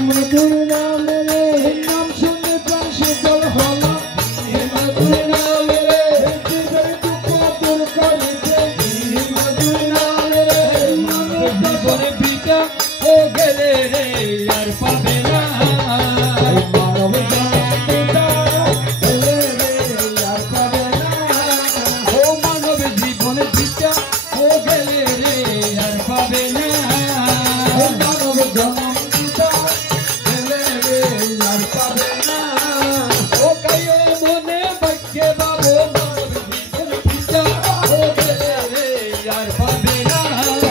মধুর নাম রে নাম শুনে প্রাণ শীতল হলো মধুর নাম রে জীবের দুঃখ দূর করেছে মধুর নাম রে জীবনে পিতা ও গেলে রে আর পাবে না মানব পিতা গেলে রে আর পাবে না ও মানব জীবনে পিতা ও গেলে রে আর পাবে না মানব জনম পিতা গেলে রে আর পাবে না ও কায়ো মনে বাক্যে বাবু মানব জীবনে পিতা ও গেলে রে আর পাবে না আর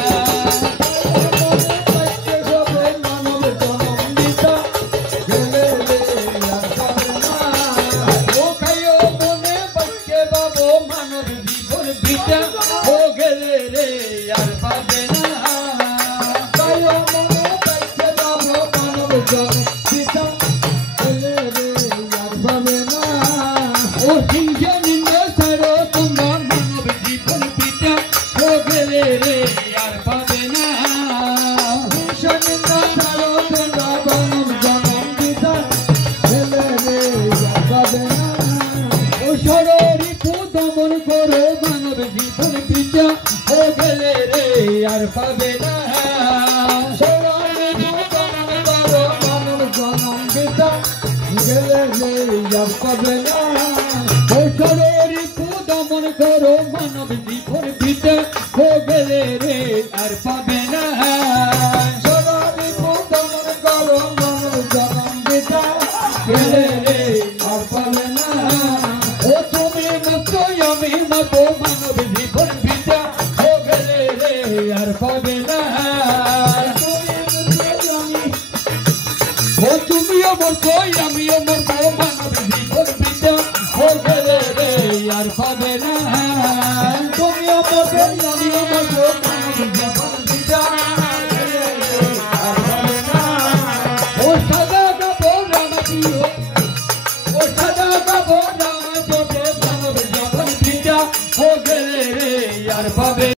পাবে না মানব জনম পিতা গেলে রে আর পাবে না ও শরীর দমন করো মানব জীবন পিতা ও গেলে রে আর পাবে না শরীর দমন করো মানব জনম পিতা গেলে রে আর পাবে না ও তুমি মতো আমি মতো মানব জীবন পিতা আর পাবে না ও তুমিও মরতো আমিও মরবো মানব জীবন পিতা ও গেলে রে আর পাবে না।